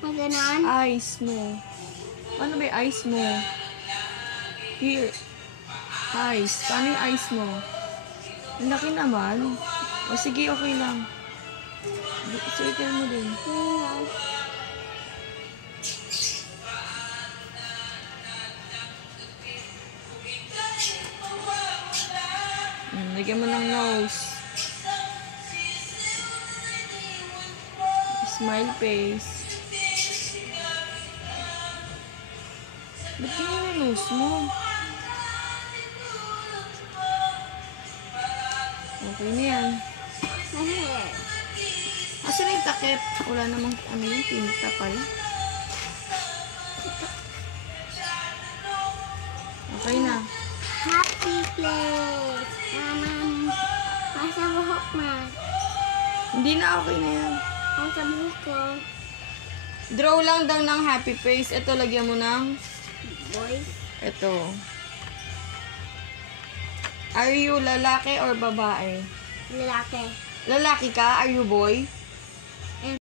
Maganon? Eyes mo. Ano ba yung eyes mo? Here. Eyes. Paano yung eyes mo? Ang laki naman. O sige, okay lang. Circle mo din. Lagyan mo ng nose. Smile face. Ba't ganyan yung nose mo? Okay na yan. Asa na yung takip? Wala namang ano yung tinta pala. Okay na. Happy place. Nasa buhok na. Hindi na, okay na yan. Nasa buhok ko. Draw lang daw ng happy face. Ito, lagyan mo ng... Boy. Ito. Are you lalaki or babae? Lalaki. Lalaki ka? Are you boy?